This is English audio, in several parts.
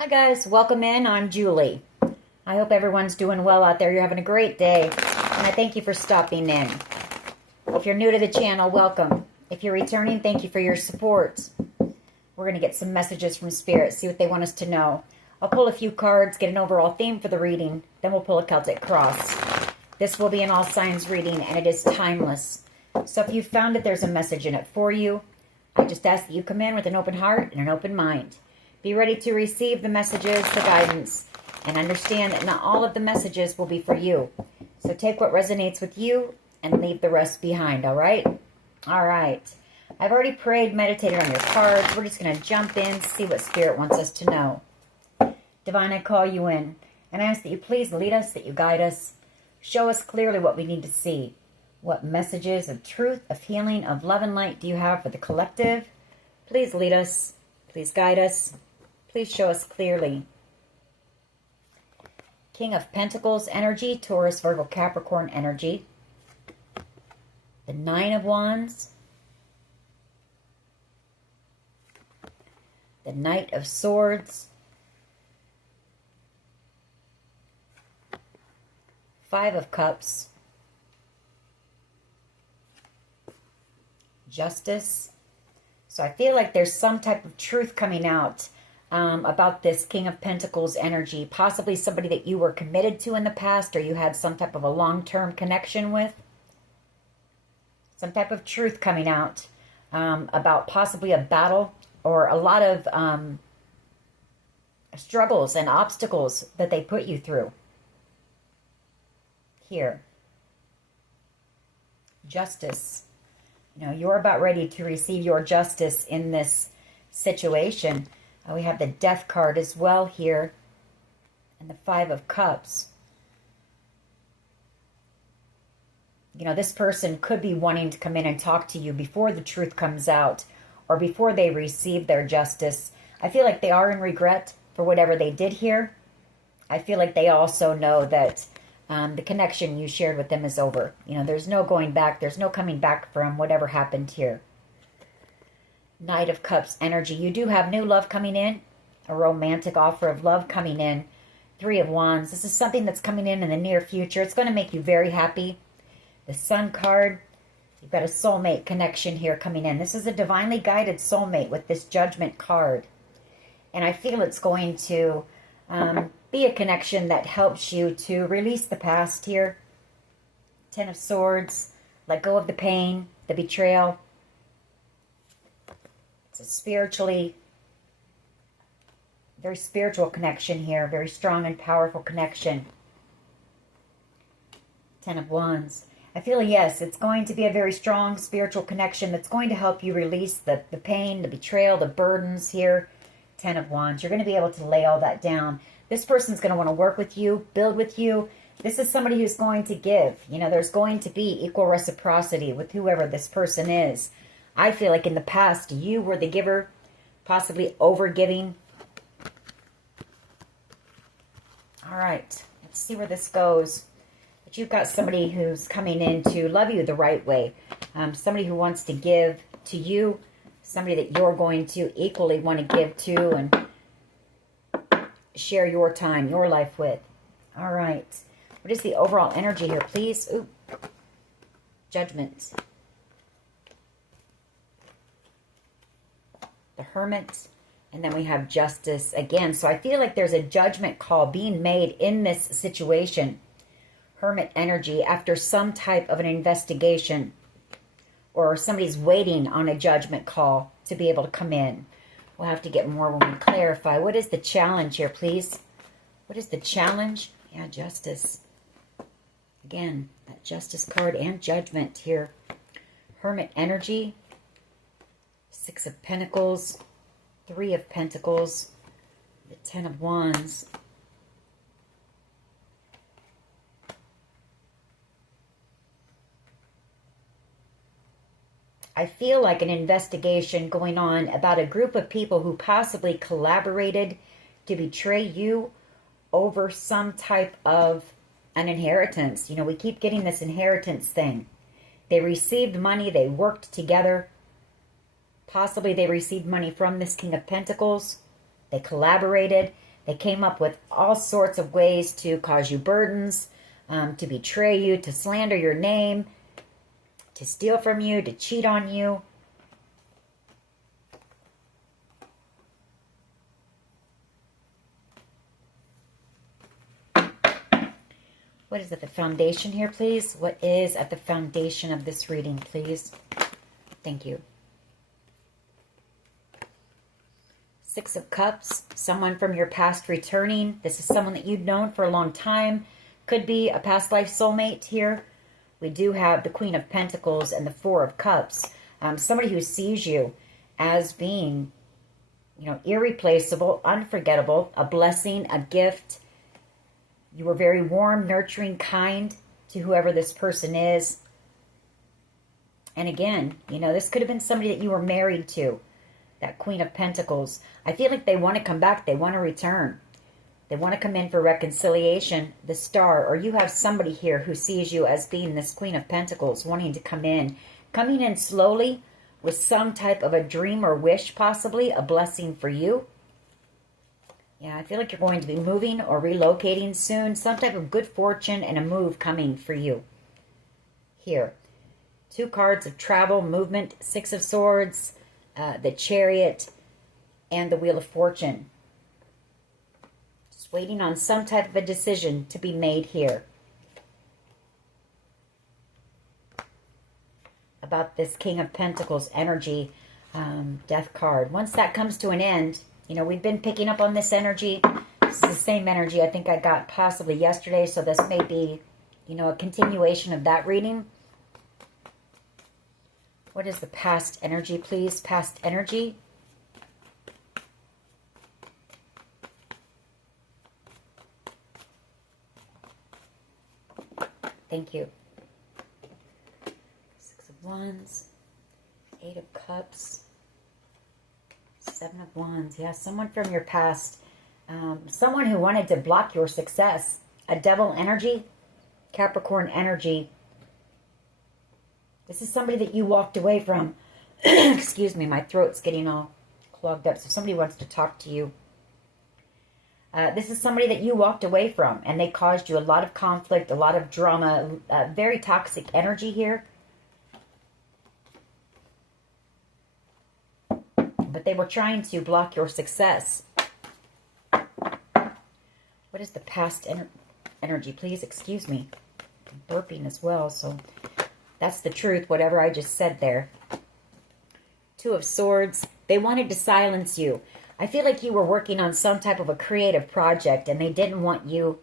Hi guys, welcome in. I'm Julie. I hope everyone's doing well out there. You're having a great day, and I thank you for stopping in. If you're new to the channel, welcome. If you're returning, thank you for your support. We're going to get some messages from Spirit, see what they want us to know. I'll pull a few cards, get an overall theme for the reading, then we'll pull a Celtic cross. This will be an all signs reading, and it is timeless. So if you found that there's a message in it for you, I just ask that you come in with an open heart and an open mind. Be ready to receive the messages, the guidance, and understand that not all of the messages will be for you. So take what resonates with you and leave the rest behind, all right? All right. I've already prayed, meditated on your cards. We're just going to jump in, see what Spirit wants us to know. Divine, I call you in, and I ask that you please lead us, that you guide us. Show us clearly what we need to see. What messages of truth, of healing, of love and light do you have for the collective? Please lead us. Please guide us. Please show us clearly. King of Pentacles energy, Taurus, Virgo, Capricorn energy. The Nine of Wands. The Knight of Swords. Five of Cups. Justice. So I feel like there's some type of truth coming out about this King of Pentacles energy. Possibly somebody that you were committed to in the past, or you had some type of a long-term connection with. Some type of truth coming out about possibly a battle or a lot of struggles and obstacles that they put you through. Here. Justice. You know, you're about ready to receive your justice in this situation. We have the Death card as well here. And the Five of Cups. You know, this person could be wanting to come in and talk to you before the truth comes out, or before they receive their justice. I feel like they are in regret for whatever they did here. I feel like they also know that the connection you shared with them is over. You know, there's no going back. There's no coming back from whatever happened here. Knight of Cups energy. You do have new love coming in. A romantic offer of love coming in. Three of Wands. This is something that's coming in the near future. It's going to make you very happy. The Sun card. You've got a soulmate connection here coming in. This is a divinely guided soulmate with this Judgment card. And I feel it's going to be a connection that helps you to release the past here. Ten of Swords. Let go of the pain, the betrayal. It's a very spiritual connection here. Very strong and powerful connection. Ten of Wands. I feel, yes, it's going to be a very strong spiritual connection that's going to help you release the pain, the betrayal, the burdens here. Ten of Wands. You're going to be able to lay all that down. This person's going to want to work with you, build with you. This is somebody who's going to give. You know, there's going to be equal reciprocity with whoever this person is. I feel like in the past, you were the giver, possibly over-giving. All right, let's see where this goes. But you've got somebody who's coming in to love you the right way. Somebody who wants to give to you. Somebody that you're going to equally want to give to and share your time, your life with. All right. What is the overall energy here, please? Ooh. Judgment. The Hermit. And then we have Justice again. So I feel like there's a judgment call being made in this situation. Hermit energy after some type of an investigation. Or somebody's waiting on a judgment call to be able to come in. We'll have to get more when we clarify. What is the challenge here, please? What is the challenge? Yeah, Justice. Again, that Justice card and Judgment here. Hermit energy. Six of Pentacles. Three of Pentacles. The Ten of Wands. I feel like an investigation going on about a group of people who possibly collaborated to betray you over some type of an inheritance. You know, we keep getting this inheritance thing. They received money. They worked together. Possibly they received money from this King of Pentacles. They collaborated. They came up with all sorts of ways to cause you burdens, to betray you, to slander your name, to steal from you, to cheat on you. What is at the foundation here, please? What is at the foundation of this reading, please? Thank you. Six of Cups, someone from your past returning. This is someone that you've known for a long time. Could be a past life soulmate here. We do have the Queen of Pentacles and the Four of Cups. Somebody who sees you as being, irreplaceable, unforgettable, a blessing, a gift. You were very warm, nurturing, kind to whoever this person is. And again, this could have been somebody that you were married to, that Queen of Pentacles. I feel like they want to come back. They want to return. They want to come in for reconciliation, the Star. Or you have somebody here who sees you as being this Queen of Pentacles, wanting to come in. Coming in slowly with some type of a dream or wish, possibly, a blessing for you. Yeah, I feel like you're going to be moving or relocating soon. Some type of good fortune and a move coming for you. Here. Two cards of travel, movement, Six of Swords, the Chariot, and the Wheel of Fortune. Just waiting on some type of a decision to be made here. About this King of Pentacles energy, Death card. Once that comes to an end, we've been picking up on this energy. This is the same energy I think I got possibly yesterday, so this may be, a continuation of that reading. What is the past energy, please? Past energy. Thank you. Six of Wands. Eight of Cups. Seven of Wands. Yeah, someone from your past. Someone who wanted to block your success. A Devil energy. Capricorn energy. This is somebody that you walked away from. Excuse me, my throat's getting all clogged up. So somebody wants to talk to you. This is somebody that you walked away from, and they caused you a lot of conflict, a lot of drama, very toxic energy here. But they were trying to block your success. What is the past energy, please? Excuse me. I'm burping as well, so that's the truth, whatever I just said there. Two of Swords. They wanted to silence you. I feel like you were working on some type of a creative project, and they didn't want you,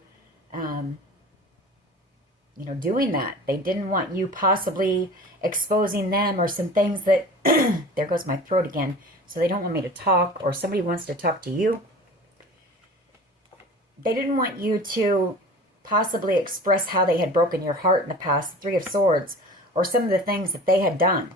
doing that. They didn't want you possibly exposing them or some things that... There goes my throat again. So they don't want me to talk, or somebody wants to talk to you. They didn't want you to possibly express how they had broken your heart in the past. Three of Swords. Or some of the things that they had done.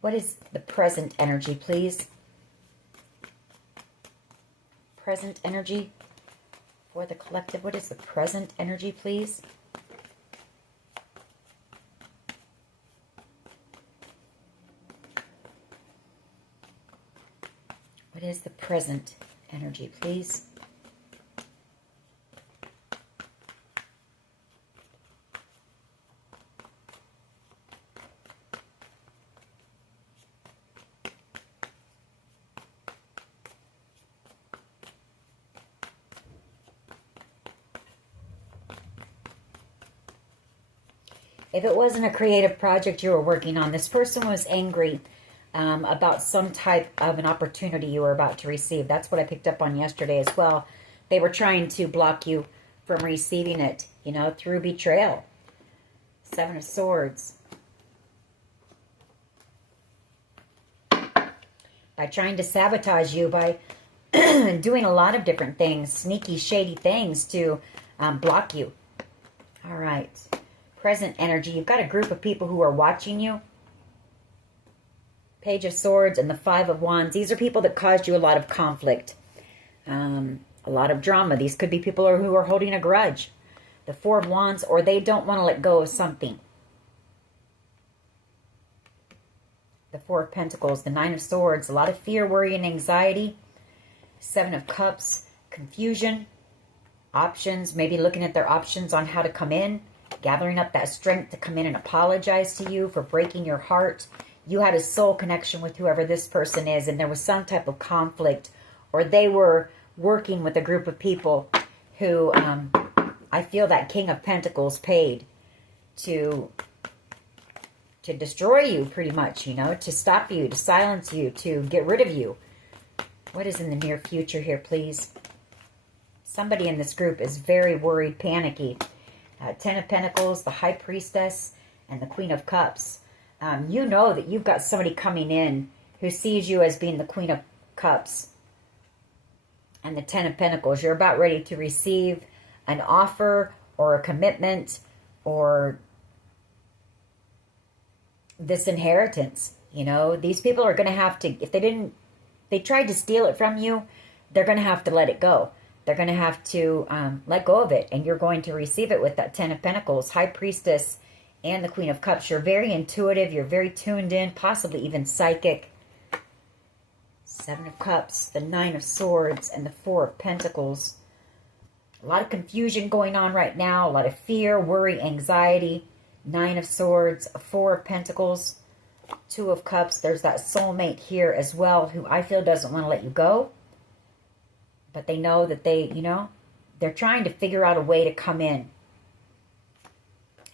What is the present energy, please? Present energy for the collective. What is the present energy, please? What is the present energy, please? If it wasn't a creative project you were working on, this person was angry about some type of an opportunity you were about to receive. That's what I picked up on yesterday as well. They were trying to block you from receiving it, through betrayal. Seven of Swords. By trying to sabotage you, by doing a lot of different things, sneaky, shady things to block you. All right. Present energy. You've got a group of people who are watching you. Page of Swords and the Five of Wands. These are people that caused you a lot of conflict. A lot of drama. These could be people who are holding a grudge. The Four of Wands, or they don't want to let go of something. the Four of Pentacles, the Nine of Swords, a lot of fear, worry, and anxiety. Seven of Cups, confusion, options, maybe looking at their options on how to come in, gathering up that strength to come in and apologize to you for breaking your heart. You had a soul connection with whoever this person is, and there was some type of conflict, or they were working with a group of people who I feel that King of Pentacles paid to destroy you, pretty much, you know, to stop you, to silence you, to get rid of you. What is in the near future here, please? Somebody in this group is very worried, panicky. Ten of Pentacles, the High Priestess, and the Queen of Cups. You know that you've got somebody coming in who sees you as being the Queen of Cups and the Ten of Pentacles. You're about ready to receive an offer or a commitment or this inheritance. You know, these people are going to have to, if they tried to steal it from you, they're going to have to let it go. They're going to have to let go of it, and you're going to receive it with that Ten of Pentacles, High Priestess, and the Queen of Cups. You're very intuitive. You're very tuned in, possibly even psychic. Seven of Cups, the Nine of Swords, and the Four of Pentacles. A lot of confusion going on right now. A lot of fear, worry, anxiety. Nine of Swords, Four of Pentacles, Two of Cups. There's that soulmate here as well who I feel doesn't want to let you go. But they know that they're trying to figure out a way to come in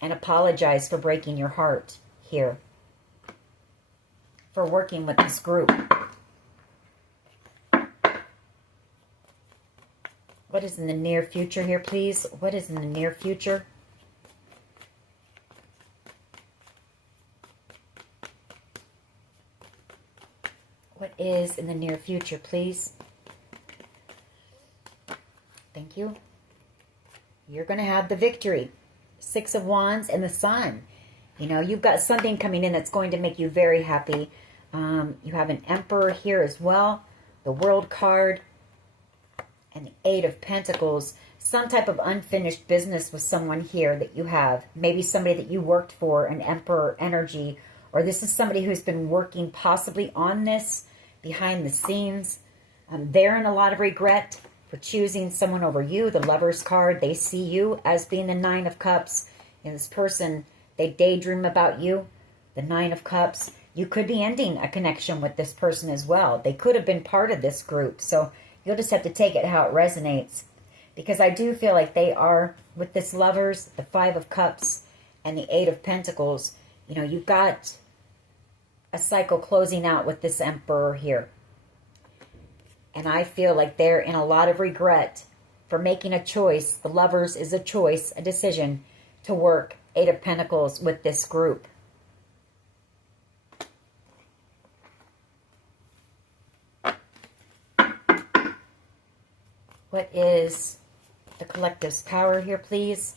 and apologize for breaking your heart here, for working with this group. What is in the near future here, please? What is in the near future? What is in the near future, please? Thank you. You're going to have the victory. Six of Wands and the Sun. You know, you've got something coming in that's going to make you very happy. You have an Emperor here as well. The World card. And the Eight of Pentacles. Some type of unfinished business with someone here that you have. Maybe somebody that you worked for, an Emperor energy. Or this is somebody who's been working possibly on this behind the scenes. They're in a lot of regret for choosing someone over you. The Lovers card, they see you as being the Nine of Cups. And this person, they daydream about you. The Nine of Cups. You could be ending a connection with this person as well. They could have been part of this group. So you'll just have to take it how it resonates. Because I do feel like they are, with this Lovers, the Five of Cups, and the Eight of Pentacles. You know, you've got a cycle closing out with this Emperor here. And I feel like they're in a lot of regret for making a choice. The Lovers is a choice, a decision to work Eight of Pentacles with this group. What is the collective's power here, please?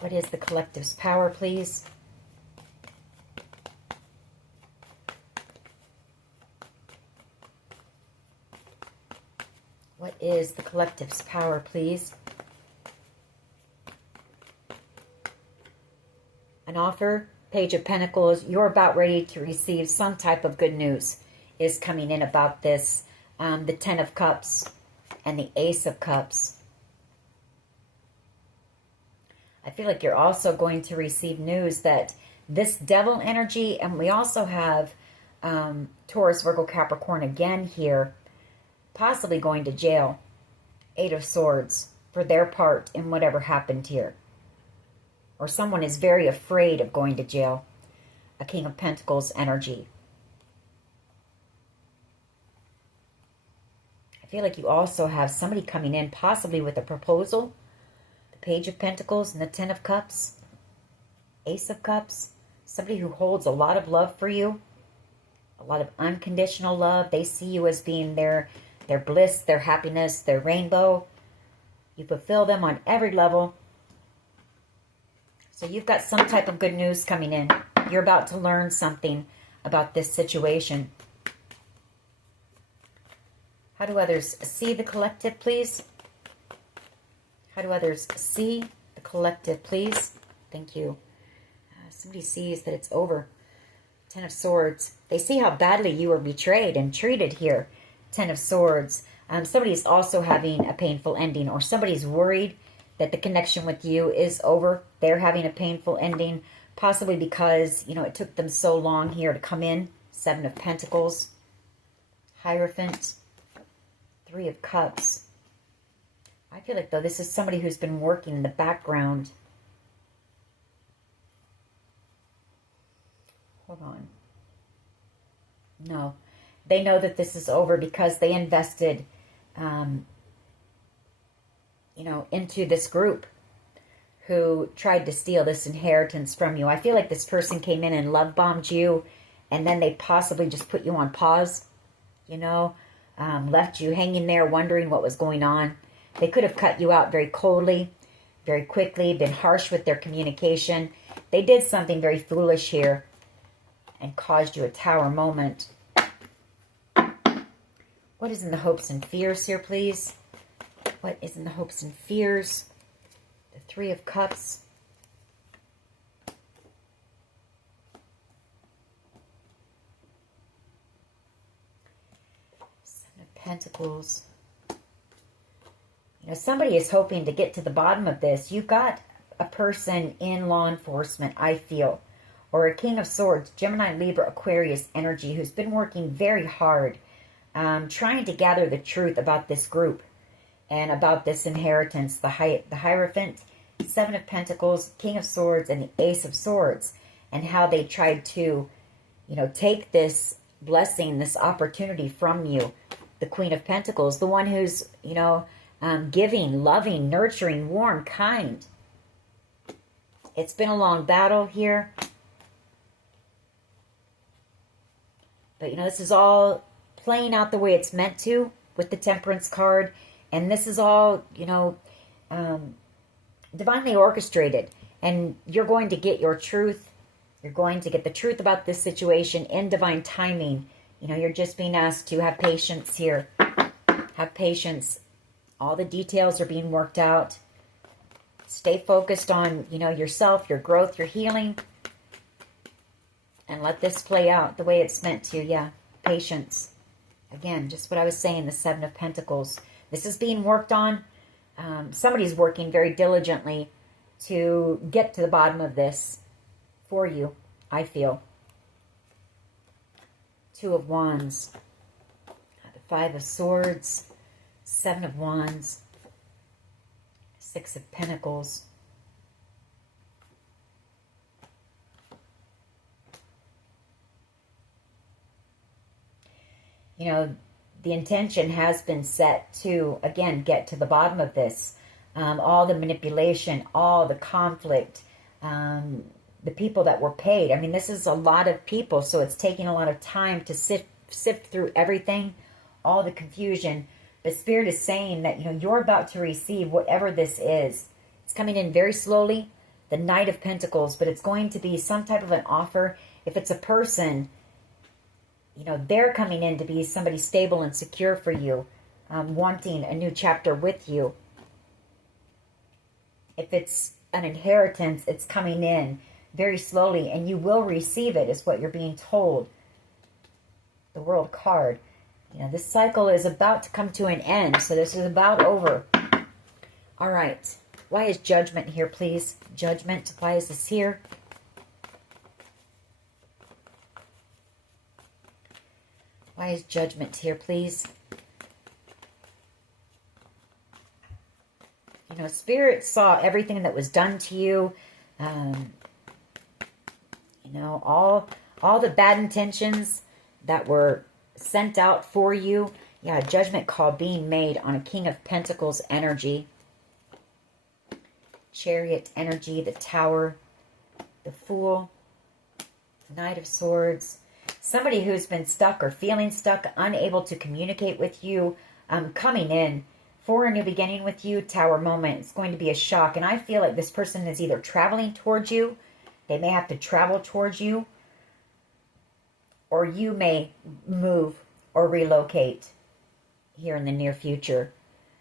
What is the collective's power, please? What is the collective's power, please? An offer, Page of Pentacles. You're about ready to receive some type of good news is coming in about this. The Ten of Cups and the Ace of Cups. I feel like you're also going to receive news that this Devil energy, and we also have Taurus, Virgo, Capricorn again here, possibly going to jail. Eight of Swords for their part in whatever happened here. Or someone is very afraid of going to jail. A King of Pentacles energy. I feel like you also have somebody coming in possibly with a proposal. The Page of Pentacles and the Ten of Cups. Ace of Cups. Somebody who holds a lot of love for you. A lot of unconditional love. They see you as being their bliss, their happiness, their rainbow. You fulfill them on every level. So you've got some type of good news coming in. You're about to learn something about this situation. How do others see the collective, please? How do others see the collective, please? Thank you. Somebody sees that it's over. Ten of Swords. They see how badly you were betrayed and treated here. Ten of Swords. Somebody's also having a painful ending, or somebody's worried that the connection with you is over. They're having a painful ending, possibly because, you know, it took them so long here to come in. Seven of Pentacles. Hierophant. Three of Cups. I feel like, though, this is somebody who's been working in the background. Hold on. No. They know that this is over because they invested, you know, into this group who tried to steal this inheritance from you. I feel like this person came in and love bombed you, and then they possibly just put you on pause, you know, left you hanging there wondering what was going on. They could have cut you out very coldly, very quickly, been harsh with their communication. They did something very foolish here and caused you a tower moment. What is in the hopes and fears here, please? What is in the hopes and fears? The Three of Cups. Seven of Pentacles. You know, somebody is hoping to get to the bottom of this. You've got a person in law enforcement, I feel, or a King of Swords, Gemini, Libra, Aquarius energy, who's been working very hard, trying to gather the truth about this group and about this inheritance. The Hierophant, Seven of Pentacles, King of Swords, and the Ace of Swords, and how they tried to, you know, take this blessing, this opportunity from you. The Queen of Pentacles, the one who's, you know, giving, loving, nurturing, warm, kind. It's been a long battle here. But, you know, this is all playing out the way it's meant to with the Temperance card. And this is all, you know, divinely orchestrated. And you're going to get your truth. You're going to get the truth about this situation in divine timing. You know, you're just being asked to have patience here. Have patience. All the details are being worked out. Stay focused on, you know, yourself, your growth, your healing. And let this play out the way it's meant to. Yeah, patience. Again, just what I was saying, the Seven of Pentacles. This is being worked on. Somebody's working very diligently to get to the bottom of this for you, I feel. Two of Wands. The Five of Swords. Seven of Wands. Six of Pentacles. You know, the intention has been set to, again, get to the bottom of this. All the manipulation, all the conflict, the people that were paid. I mean, this is a lot of people, so it's taking a lot of time to sift through everything, all the confusion. The Spirit is saying that, you know, you're about to receive whatever this is. It's coming in very slowly, the Knight of Pentacles, but it's going to be some type of an offer. If it's a person, you know, they're coming in to be somebody stable and secure for you, wanting a new chapter with you. If it's an inheritance, it's coming in very slowly, and you will receive it, is what you're being told. The World card. You know, this cycle is about to come to an end, so this is about over. All right. Why is Judgment here, please? Judgment. Why is this here? Why is Judgment here, please? You know, Spirit saw everything that was done to you. You know, all the bad intentions that were sent out for you. Yeah, Judgment call being made on a King of Pentacles energy. Chariot energy, the Tower, the Fool, Knight of Swords. Somebody who's been stuck or feeling stuck, unable to communicate with you, coming in for a new beginning with you. Tower moment. It's going to be a shock. And I feel like this person is either traveling towards you. They may have to travel towards you. Or you may move or relocate here in the near future.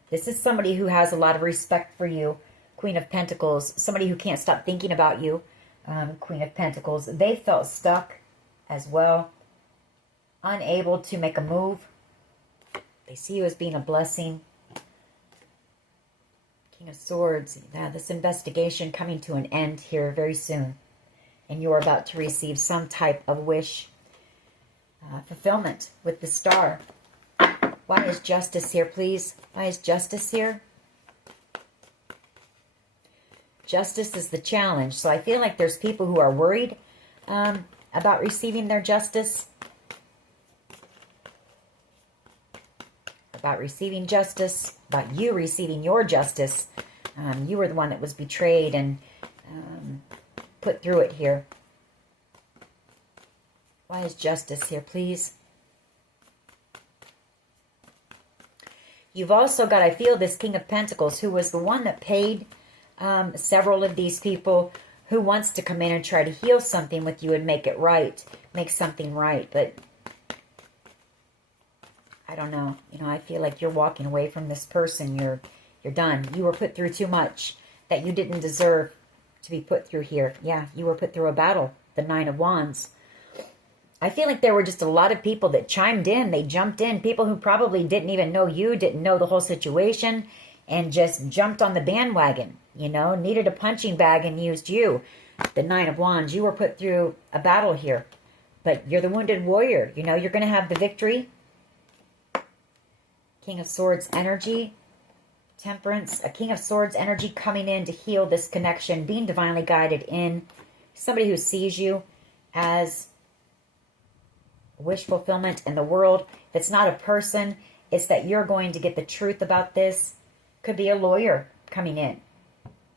This is somebody who has a lot of respect for you. Queen of Pentacles. Somebody who can't stop thinking about you. Queen of Pentacles. They felt stuck as well. Unable to make a move. They see you as being a blessing. King of Swords. Now this investigation coming to an end here very soon. And you are about to receive some type of wish fulfillment with the Star. Why is justice here, please? Why is justice here? Justice is the challenge. So I feel like there's people who are worried about receiving their justice. About receiving justice. About you receiving your justice. You were the one that was betrayed and put through it here. Why is justice here, please? You've also got, I feel, this King of Pentacles, who was the one that paid several of these people, who wants to come in and try to heal something with you and make it right. Make something right. But I don't know. You know, I feel like you're walking away from this person. You're done. You were put through too much that you didn't deserve to be put through here. Yeah, you were put through a battle. The Nine of Wands. I feel like there were just a lot of people that chimed in. They jumped in. People who probably didn't even know you, didn't know the whole situation, and just jumped on the bandwagon. You know, needed a punching bag and used you. The Nine of Wands. You were put through a battle here. But you're the wounded warrior. You know, you're going to have the victory. King of Swords energy. Temperance. A King of Swords energy coming in to heal this connection. Being divinely guided in. Somebody who sees you as wish fulfillment in the world. If it's not a person, it's that you're going to get the truth about this. Could be a lawyer coming in.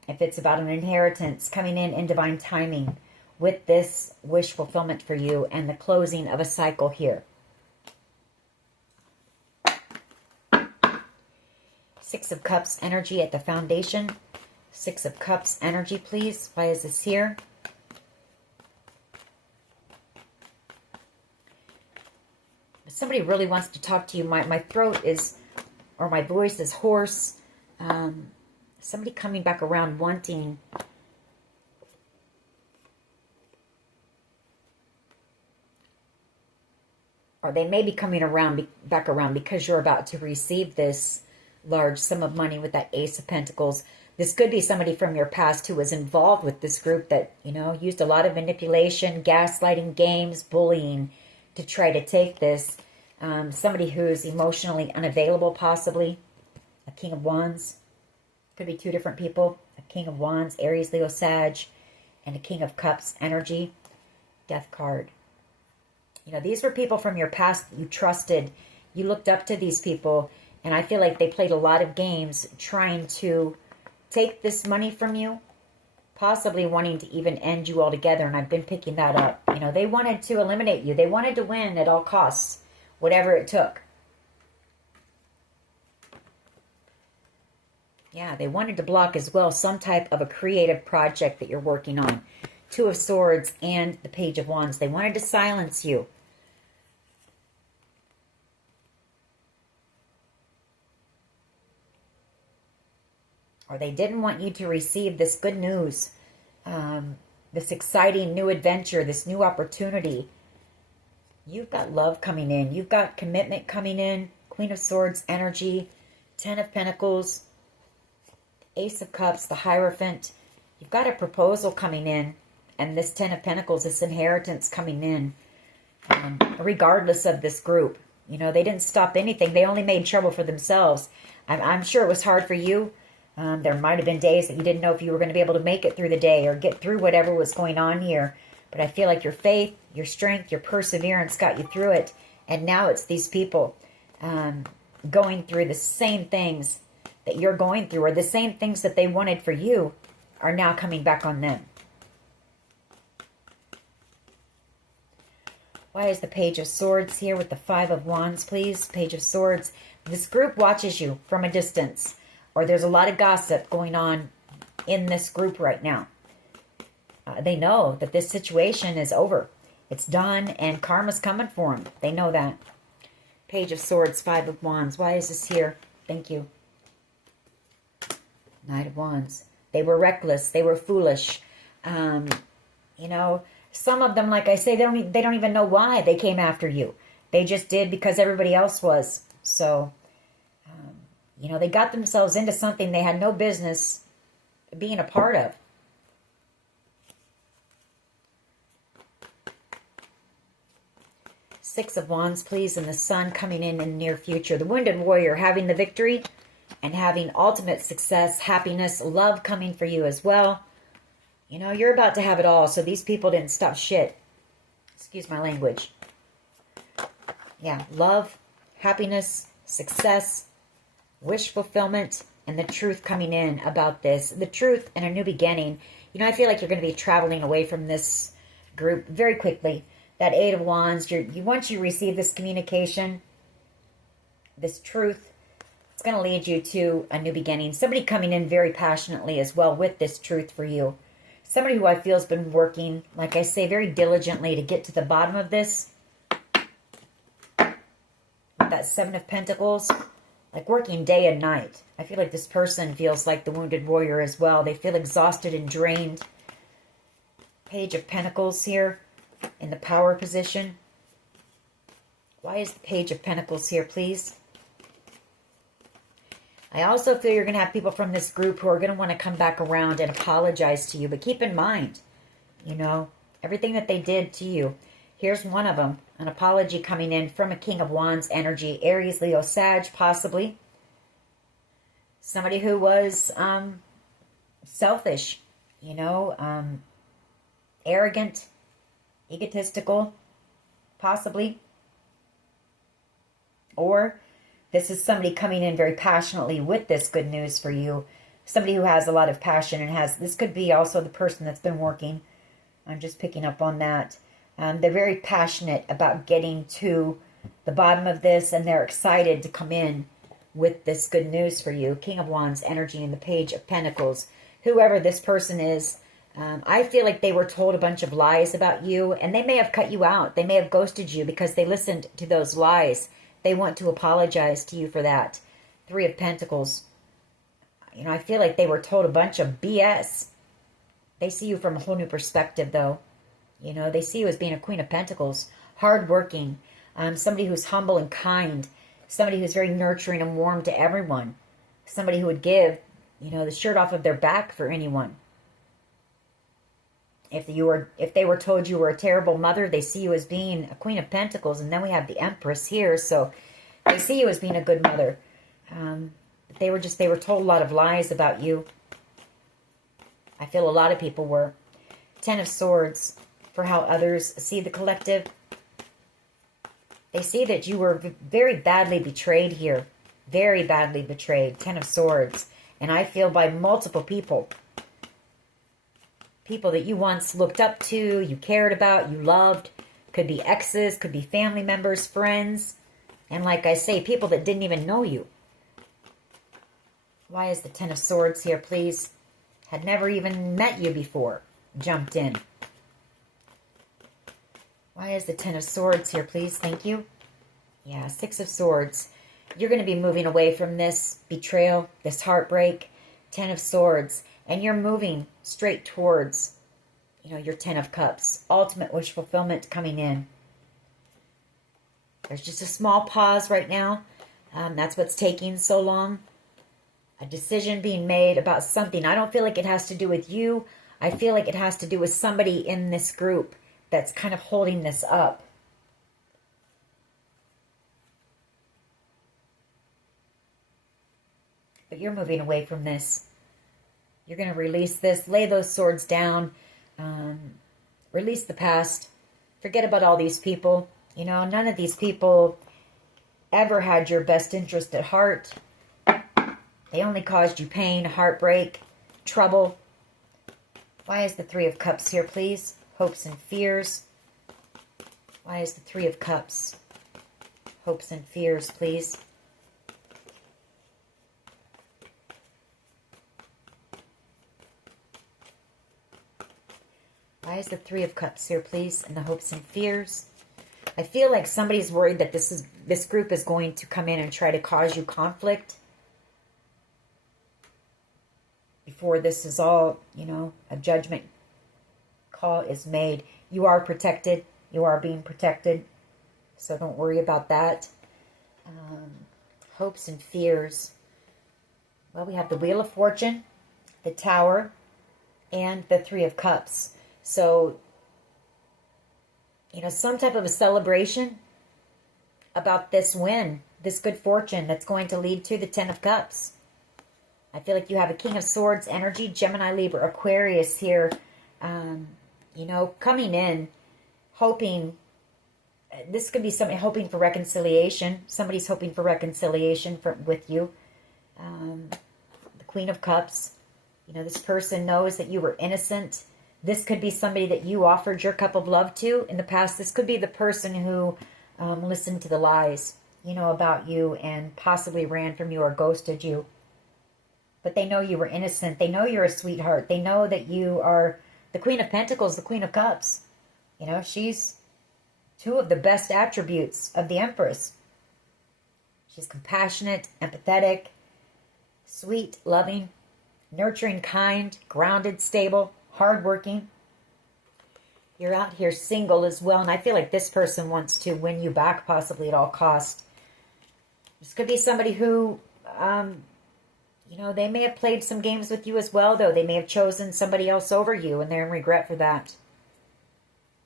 If it's about an inheritance, coming in divine timing with this wish fulfillment for you and the closing of a cycle here. Six of Cups energy at the foundation. Six of Cups energy, please. Why is this here? Somebody really wants to talk to you. My throat is, or my voice is hoarse. Somebody coming back around wanting. Or they may be coming back around because you're about to receive this large sum of money with that Ace of Pentacles. This could be somebody from your past who was involved with this group that, you know, used a lot of manipulation, gaslighting, games, bullying to try to take this. Somebody who's emotionally unavailable, possibly. A King of Wands. Could be two different people. A King of Wands, Aries, Leo, Sag, and a King of Cups energy. Death card. You know, these were people from your past that you trusted. You looked up to these people, and I feel like they played a lot of games trying to take this money from you, possibly wanting to even end you altogether, and I've been picking that up. You know, they wanted to eliminate you. They wanted to win at all costs, whatever it took. Yeah, they wanted to block as well some type of a creative project that you're working on. Two of Swords and the Page of Wands. They wanted to silence you. Or they didn't want you to receive this good news. This exciting new adventure, this new opportunity. You've got love coming in. You've got commitment coming in. Queen of Swords energy. Ten of Pentacles. Ace of Cups, the Hierophant. You've got a proposal coming in. And this Ten of Pentacles, this inheritance coming in. Regardless of this group. You know, they didn't stop anything. They only made trouble for themselves. I'm sure it was hard for you. There might have been days that you didn't know if you were going to be able to make it through the day or get through whatever was going on here. But I feel like your faith, your strength, your perseverance got you through it. And now it's these people going through the same things that you're going through, or the same things that they wanted for you are now coming back on them. Why is the Page of Swords here with the Five of Wands, please? Page of Swords. This group watches you from a distance, or there's a lot of gossip going on in this group right now. They know that this situation is over. It's done, and karma's coming for them. They know that. Page of Swords, Five of Wands. Why is this here? Thank you. Knight of Wands. They were reckless. They were foolish. You know, Some of them, like I say, they don't even know why they came after you. They just did because everybody else was. So, you know, they got themselves into something they had no business being a part of. Six of Wands, please, and the Sun coming in the near future. The Wounded Warrior having the victory and having ultimate success, happiness, love coming for you as well. You know, you're about to have it all, so these people didn't stop shit. Excuse my language. Yeah, love, happiness, success, wish fulfillment, and the truth coming in about this. The truth and a new beginning. You know, I feel like you're going to be traveling away from this group very quickly. That Eight of Wands, once you receive this communication, this truth, it's going to lead you to a new beginning. Somebody coming in very passionately as well with this truth for you. Somebody who I feel has been working, like I say, very diligently to get to the bottom of this. With that Seven of Pentacles, like working day and night. I feel like this person feels like the Wounded Warrior as well. They feel exhausted and drained. Page of Pentacles here in the power position. Why is the Page of Pentacles here, please? I also feel you're going to have people from this group who are going to want to come back around and apologize to you. But keep in mind, you know, everything that they did to you. Here's one of them. An apology coming in from a King of Wands energy. Aries, Leo, Sag, possibly. Somebody who was selfish, you know, arrogant, egotistical, possibly. Or this is somebody coming in very passionately with this good news for you. Somebody who has a lot of passion and has, this could be also the person that's been working. I'm just picking up on that. They're very passionate about getting to the bottom of this, and they're excited to come in with this good news for you. King of Wands energy and the Page of Pentacles. Whoever this person is, I feel like they were told a bunch of lies about you, and they may have cut you out. They may have ghosted you because they listened to those lies. They want to apologize to you for that. Three of Pentacles. You know, I feel like they were told a bunch of BS. They see you from a whole new perspective, though. You know, they see you as being a Queen of Pentacles. Hardworking. Somebody who's humble and kind. Somebody who's very nurturing and warm to everyone. Somebody who would give, you know, the shirt off of their back for anyone. If they were told you were a terrible mother, they see you as being a Queen of Pentacles. And then we have the Empress here. So they see you as being a good mother. They were told a lot of lies about you. I feel a lot of people were. Ten of Swords, for how others see the collective. They see that you were very badly betrayed here. Very badly betrayed. Ten of Swords. And I feel by multiple people. People that you once looked up to, you cared about, you loved. Could be exes, could be family members, friends. And like I say, people that didn't even know you. Why is the Ten of Swords here, please? Had never even met you before. Jumped in. Why is the Ten of Swords here, please? Thank you. Yeah, Six of Swords. You're going to be moving away from this betrayal, this heartbreak. Ten of Swords. And you're moving straight towards, you know, your Ten of Cups. Ultimate wish fulfillment coming in. There's just a small pause right now. That's what's taking so long. A decision being made about something. I don't feel like it has to do with you. I feel like it has to do with somebody in this group that's kind of holding this up. But you're moving away from this. You're going to release this. Lay those swords down. Release the past. Forget about all these people. You know, none of these people ever had your best interest at heart. They only caused you pain, heartbreak, trouble. Why is the Three of Cups here, please? Hopes and fears. Why is the Three of Cups? Hopes and fears, please. Why is the Three of Cups here, please? And the hopes and fears. I feel like somebody's worried that this group is going to come in and try to cause you conflict. Before this is all, you know, a judgment call is made. You are protected. You are being protected. So don't worry about that. Hopes and fears. Well, we have the Wheel of Fortune, the Tower, and the Three of Cups. So, some type of a celebration about this win, this good fortune that's going to lead to the Ten of Cups. I feel like you have a King of Swords energy, Gemini, Libra, Aquarius here, coming in, hoping. This could be somebody hoping for reconciliation. Somebody's hoping for reconciliation with you. The Queen of Cups. This person knows that you were innocent. This could be somebody that you offered your cup of love to in the past. This could be the person who listened to the lies, about you and possibly ran from you or ghosted you. But they know you were innocent. They know you're a sweetheart. They know that you are the Queen of Pentacles, the Queen of Cups. She's two of the best attributes of the Empress. She's compassionate, empathetic, sweet, loving, nurturing, kind, grounded, stable, hardworking. You're out here single as well, and I feel like this person wants to win you back possibly at all cost. This could be somebody who, they may have played some games with you as well, though. They may have chosen somebody else over you, and they're in regret for that.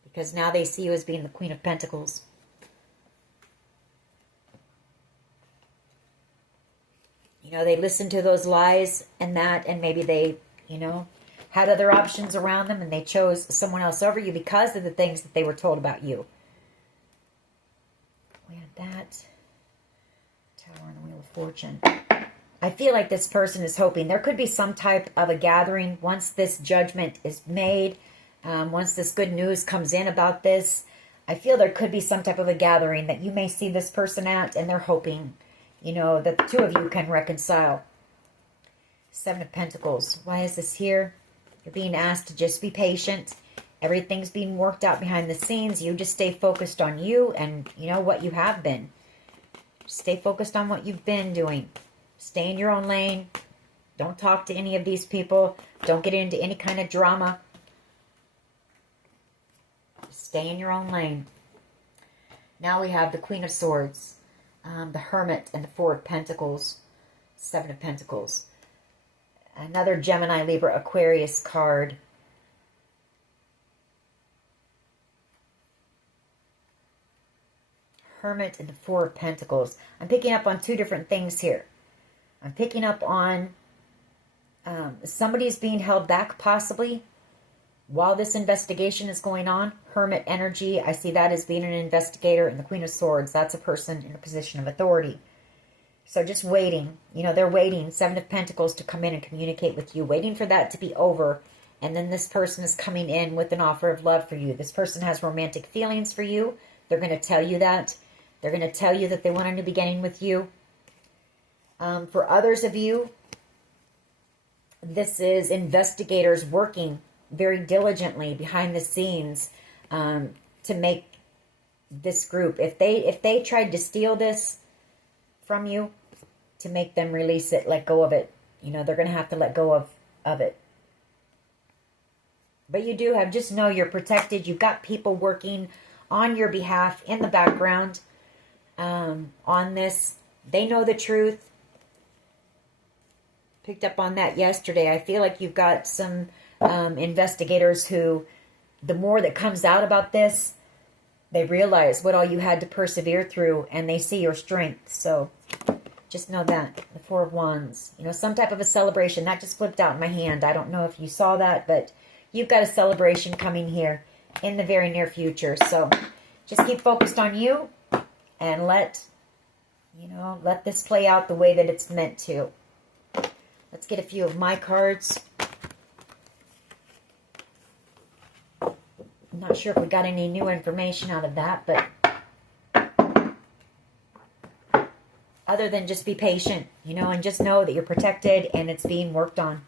Because now they see you as being the Queen of Pentacles. They listened to those lies and maybe they, had other options around them and they chose someone else over you because of the things that they were told about you. We had that. Tower and the Wheel of Fortune. I feel like this person is hoping there could be some type of a gathering once this judgment is made. Once this good news comes in about this, I feel there could be some type of a gathering that you may see this person at, and they're hoping, that the two of you can reconcile. Seven of Pentacles. Why is this here? You're being asked to just be patient. Everything's being worked out behind the scenes. You just stay focused on you and, what you have been. Stay focused on what you've been doing. Stay in your own lane. Don't talk to any of these people. Don't get into any kind of drama. Stay in your own lane. Now we have the Queen of Swords, the Hermit, and the Four of Pentacles, Seven of Pentacles. Another Gemini, Libra, Aquarius card. Hermit and the Four of Pentacles. I'm picking up on two different things here. I'm picking up on somebody's being held back possibly while this investigation is going on. Hermit energy, I see that as being an investigator. And the Queen of Swords, that's a person in a position of authority. So just waiting. They're waiting. Seven of Pentacles to come in and communicate with you. Waiting for that to be over. And then this person is coming in with an offer of love for you. This person has romantic feelings for you. They're going to tell you that. They're going to tell you that they want a new beginning with you. For others of you, this is investigators working very diligently behind the scenes to make this group. If they tried to steal this from you, to make them release it, let go of it, they're going to have to let go of it. But you do have, just know you're protected. You've got people working on your behalf in the background on this. They know the truth. Picked up on that yesterday. I feel like you've got some investigators who, the more that comes out about this, they realize what all you had to persevere through, and they see your strength. So just know that. The Four of Wands. Some type of a celebration. That just flipped out in my hand. I don't know if you saw that, but you've got a celebration coming here in the very near future. So just keep focused on you and let this play out the way that it's meant to. Let's get a few of my cards. I'm not sure if we got any new information out of that, but other than just be patient, and just know that you're protected and it's being worked on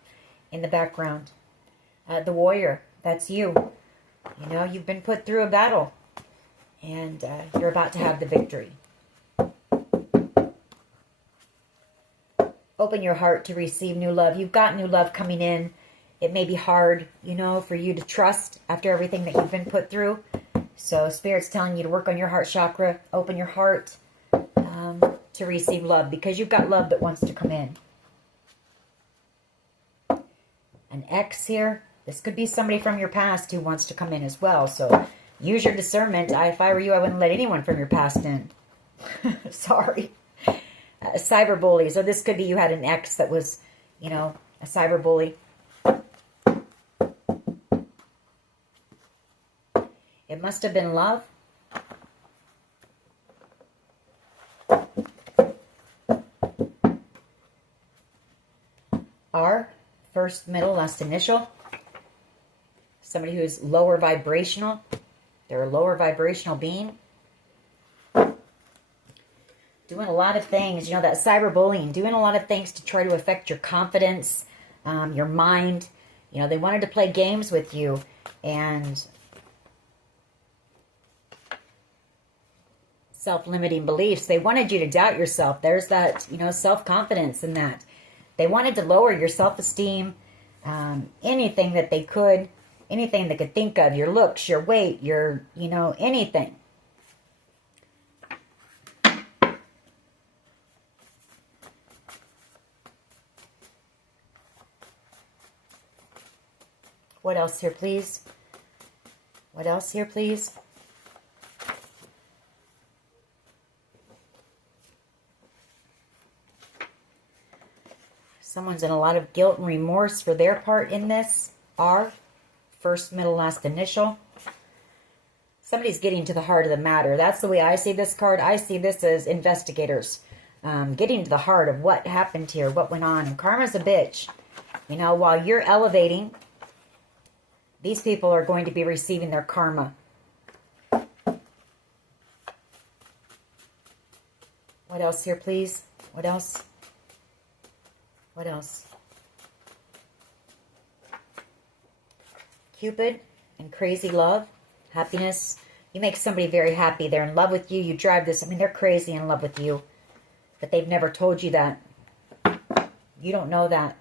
in the background. The Warrior, that's you. You've been put through a battle and you're about to have the victory. Open your heart to receive new love. You've got new love coming in It may be hard, you know, for you to trust after everything that you've been put through. So Spirit's telling you to work on your heart chakra, open your heart to receive love, because you've got love that wants to come in. An X here. This could be somebody from your past who wants to come in as well. So use your discernment. If I were you, I wouldn't let anyone from your past in. Sorry. Cyber bully. So this could be you had an ex that was, you know, a cyber bully. It must have been love. R, first, middle, last initial. Somebody who's lower vibrational. They're a lower vibrational being. Doing a lot of things, you know, that cyberbullying, doing a lot of things to try to affect your confidence, your mind. You know, they wanted to play games with you, and self-limiting beliefs. They wanted you to doubt yourself. There's that, you know, self-confidence in that. They wanted to lower your self-esteem, anything that they could, anything they could think of, your looks, your weight, your, you know, anything. What else here, please? What else here, please? Someone's in a lot of guilt and remorse for their part in this. R, first, middle, last initial. Somebody's getting to the heart of the matter. That's the way I see this card. I see this as investigators. Getting to the heart of what happened here, what went on. And karma's a bitch. You know, while you're elevating, these people are going to be receiving their karma. What else here, please? What else? What else? Cupid and crazy love, happiness. You make somebody very happy. They're in love with you. You drive this. I mean, they're crazy in love with you. But they've never told you that. You don't know that.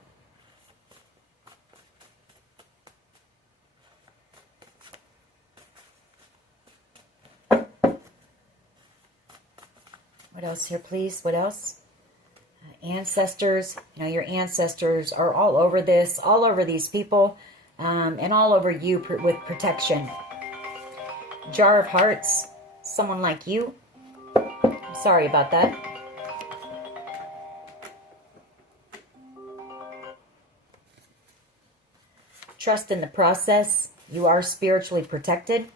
What else here, please? What else? Ancestors. You know, your ancestors are all over this, all over these people, and all over you with protection. Jar of Hearts. Someone like you. I'm sorry about that. Trust in the process. You are spiritually protected.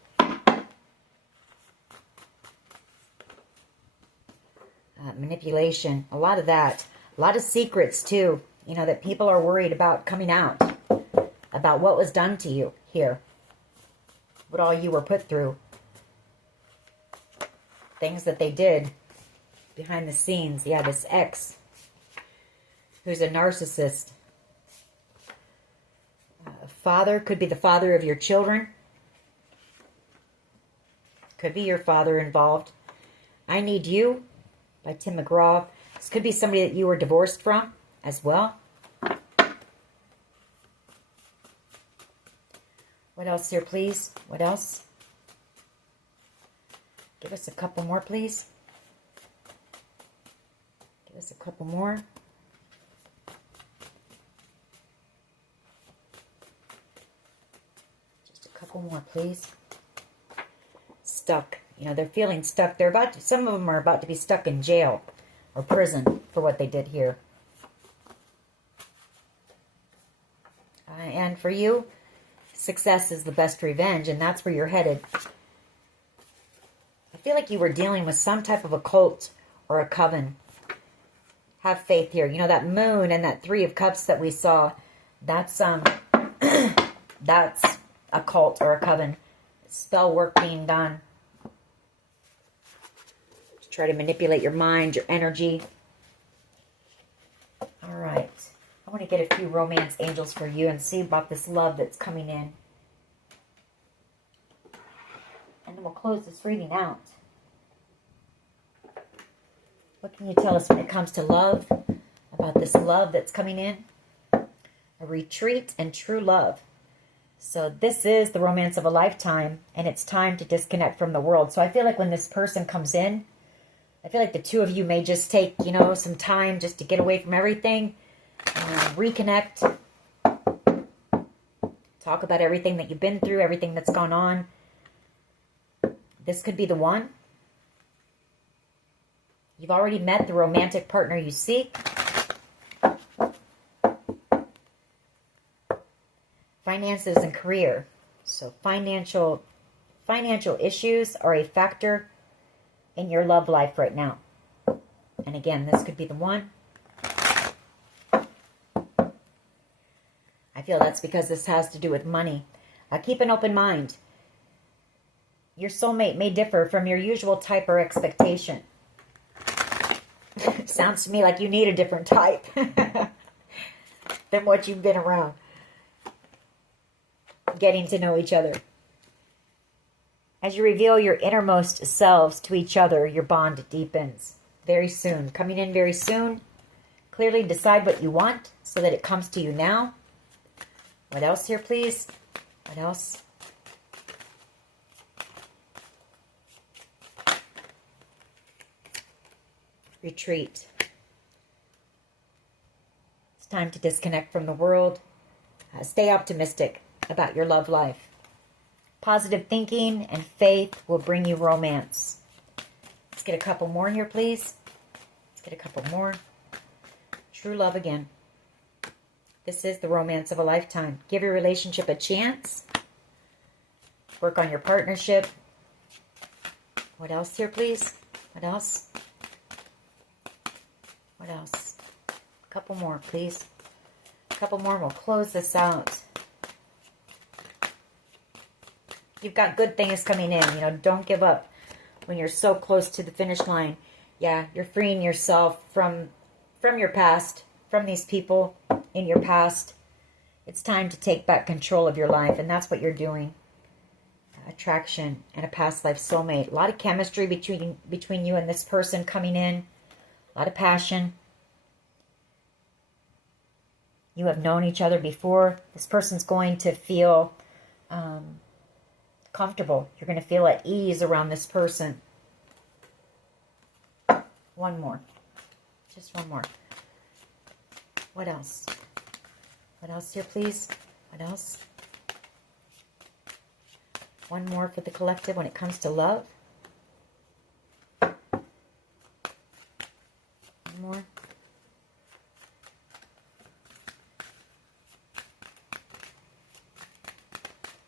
Manipulation. A lot of that. A lot of secrets, too. You know, that people are worried about coming out. About what was done to you here. What all you were put through. Things that they did behind the scenes. Yeah, this ex who's a narcissist. Father, could be the father of your children. Could be your father involved. I Need You by Tim McGraw. This could be somebody that you were divorced from as well. What else here, please? What else? Give us a couple more, please. Give us a couple more. Just a couple more, please. Stuck. You know, they're feeling stuck. They're about to, some of them are about to be stuck in jail or prison for what they did here. And for you, success is the best revenge, and that's where you're headed. I feel like you were dealing with some type of a cult or a coven. Have faith here. You know, that moon and that 3 of Cups that we saw, that's that's a cult or a coven. Spell work being done. To try to manipulate your mind, your energy. All right. I want to get a few romance angels for you and see about this love that's coming in. And then we'll close this reading out. What can you tell us when it comes to love? About this love that's coming in? A a retreat, and true love. So this is the romance of a lifetime, and it's time to disconnect from the world. So I feel like when this person comes in, I feel like the two of you may just take, some time just to get away from everything, reconnect, talk about everything that you've been through, everything that's gone on. This could be the one. You've already met the romantic partner you seek. Finances and career. So financial issues are a factor in your love life right now. And again, this could be the one. I feel that's because this has to do with money. Keep an open mind. Your soulmate may differ from your usual type or expectation. Sounds to me like you need a different type than what you've been around. Getting to know each other. As you reveal your innermost selves to each other, your bond deepens. Very soon. Coming in very soon. Clearly decide what you want so that it comes to you now. What else here, please? What else? Retreat. It's time to disconnect from the world. Stay optimistic about your love life. Positive thinking and faith will bring you romance. Let's get a couple more here, please. Let's get a couple more. True love again. This is the romance of a lifetime. Give your relationship a chance. Work on your partnership. What else here, please? What else? What else? A couple more, please. A couple more and we'll close this out. You've got good things coming in. Don't give up when you're so close to the finish line. Yeah, you're freeing yourself from your past, from these people in your past. It's time to take back control of your life, and that's what you're doing. Attraction and a past life soulmate. A lot of chemistry between you and this person coming in. A lot of passion. You have known each other before. This person's going to feel comfortable. You're going to feel at ease around this person. One more. Just one more. What else? What else here, please? What else? One more for the collective when it comes to love. One more.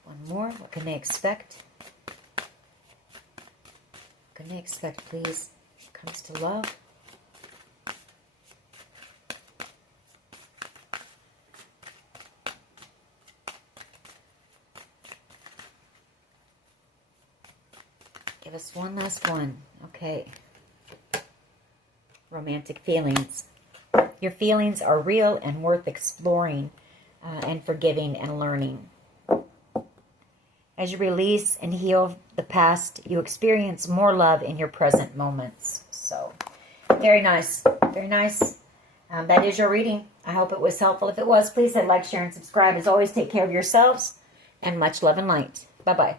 One more. What can they expect? What can they expect, please? When it comes to love. Give us one last one. Okay. Romantic feelings. Your feelings are real and worth exploring and forgiving and learning. As you release and heal the past, you experience more love in your present moments. So, very nice. Very nice. That is your reading. I hope it was helpful. If it was, please hit like, share, and subscribe. As always, take care of yourselves and much love and light. Bye-bye.